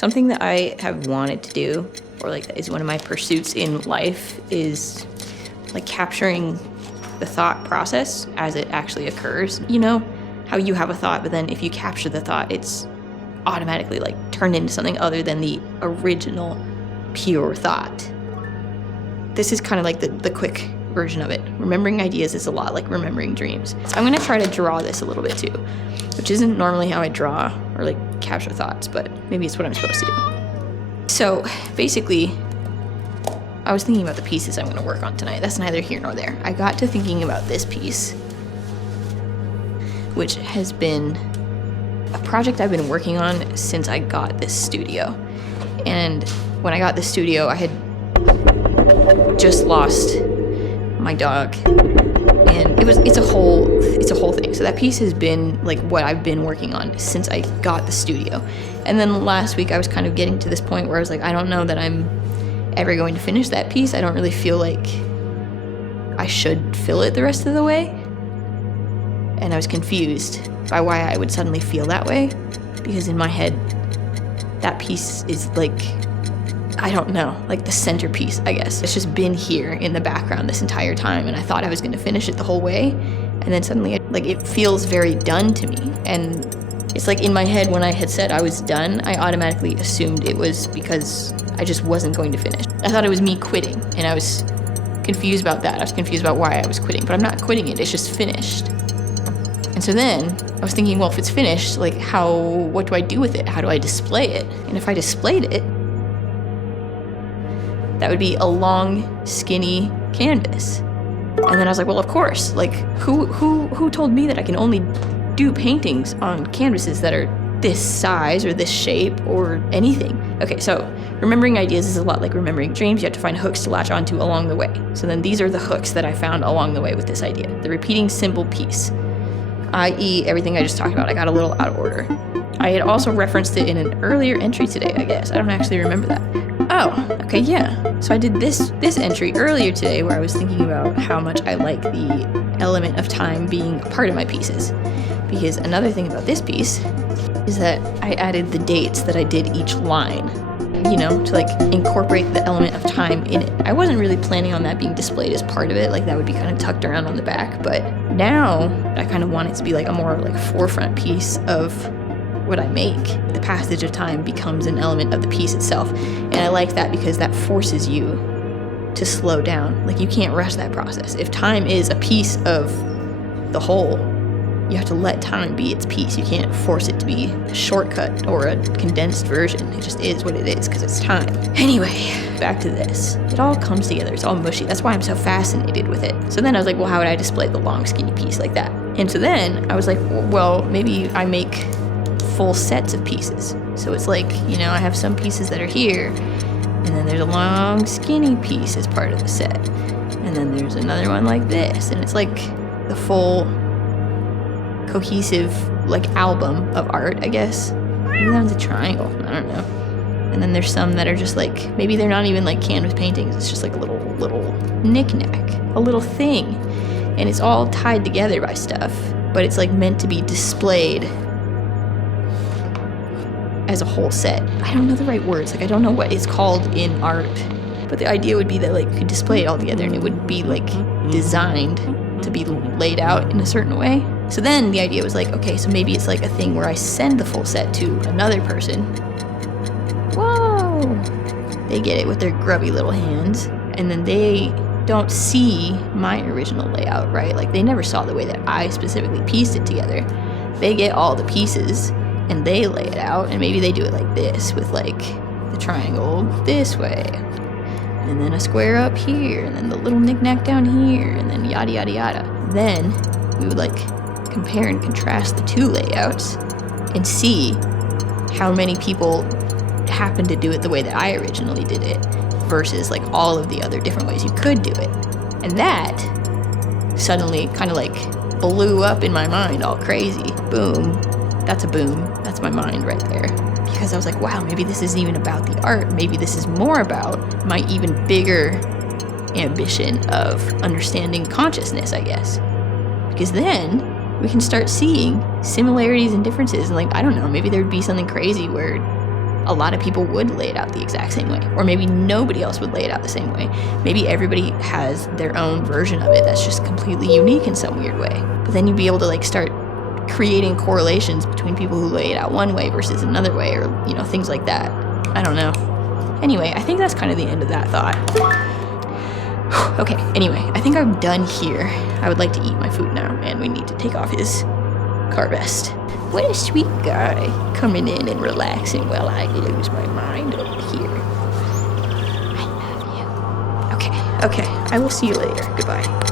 Something that I have wanted to do, or like is one of my pursuits in life, is like capturing the thought process as it actually occurs. You know how you have a thought, but then if you capture the thought, it's automatically like turned into something other than the original pure thought. This is kind of like the quick version of it. Remembering ideas is a lot like remembering dreams. So I'm gonna try to draw this a little bit too, which isn't normally how I draw or like capture thoughts, but maybe it's what I'm supposed to do. So basically, I was thinking about the pieces I'm gonna work on tonight. That's neither here nor there. I got to thinking about this piece, which has been a project I've been working on since I got this studio. And when I got this studio, I had just lost my dog, and it's a whole thing. So that piece has been like what I've been working on since I got the studio. And then last week I was kind of getting to this point where I was like, I don't know that I'm ever going to finish that piece. I don't really feel like I should fill it the rest of the way. And I was confused by why I would suddenly feel that way, because in my head that piece is like, I don't know, like the centerpiece, I guess. It's just been here in the background this entire time, and I thought I was going to finish it the whole way, and then suddenly it feels very done to me. And it's like in my head, when I had said I was done, I automatically assumed it was because I just wasn't going to finish. I thought it was me quitting, and I was confused about that. I was confused about why I was quitting, but I'm not quitting it, it's just finished. And so then I was thinking, well, if it's finished, like what do I do with it? How do I display it? And if I displayed it, that would be a long, skinny canvas. And then I was like, well, of course, like who told me that I can only do paintings on canvases that are this size or this shape or anything? Okay, so remembering ideas is a lot like remembering dreams. You have to find hooks to latch onto along the way. So then these are the hooks that I found along the way with this idea. The repeating simple piece, i.e. everything I just talked about. I got a little out of order. I had also referenced it in an earlier entry today, I guess. I don't actually remember that. Oh, okay, yeah. So I did this entry earlier today where I was thinking about how much I like the element of time being a part of my pieces. Because another thing about this piece is that I added the dates that I did each line, you know, to like incorporate the element of time in it. I wasn't really planning on that being displayed as part of it, like that would be kind of tucked around on the back, but now I kind of want it to be like a more like forefront piece of what I make. The passage of time becomes an element of the piece itself, and I like that because that forces you to slow down. Like you can't rush that process. If time is a piece of the whole, you have to let time be its piece. You can't force it to be a shortcut or a condensed version. It just is what it is because it's time. Anyway, back to this. It all comes together. It's all mushy. That's why I'm so fascinated with it. So then I was like, well, how would I display the long skinny piece like that? And so then I was like, well, maybe I make full sets of pieces. So it's like, you know, I have some pieces that are here, and then there's a long skinny piece as part of the set, and then there's another one like this, and it's like the full cohesive like album of art, I guess. Maybe that one's a triangle, I don't know. And then there's some that are just like, maybe they're not even like canvas paintings, it's just like a little knick-knack, a little thing, and it's all tied together by stuff, but it's like meant to be displayed as a whole set. I don't know the right words, like I don't know what it's called in art, but the idea would be that like you could display it all together and it would be like designed to be laid out in a certain way. So then the idea was like, okay, so maybe it's like a thing where I send the full set to another person. Whoa! They get it with their grubby little hands, and then they don't see my original layout, right? Like they never saw the way that I specifically pieced it together. They get all the pieces and they lay it out, and maybe they do it like this with like the triangle this way, and then a square up here, and then the little knick-knack down here, and then yada yada yada. Then we would like compare and contrast the two layouts and see how many people happen to do it the way that I originally did it versus like all of the other different ways you could do it. And that suddenly kind of like blew up in my mind all crazy. Boom. That's a boom. That's my mind right there. Because I was like, wow, maybe this isn't even about the art. Maybe this is more about my even bigger ambition of understanding consciousness, I guess. Because then we can start seeing similarities and differences. And like, I don't know, maybe there'd be something crazy where a lot of people would lay it out the exact same way, or maybe nobody else would lay it out the same way. Maybe everybody has their own version of it that's just completely unique in some weird way. But then you'd be able to like start creating correlations between people who lay it out one way versus another way, or things like that. I don't know. Anyway, I think that's kind of the end of that thought. Okay, anyway, I think I'm done here. I would like to eat my food now, and we need to take off his car vest. What a sweet guy, coming in and relaxing while I lose my mind over here. I love you. Okay, I will see you later. Goodbye.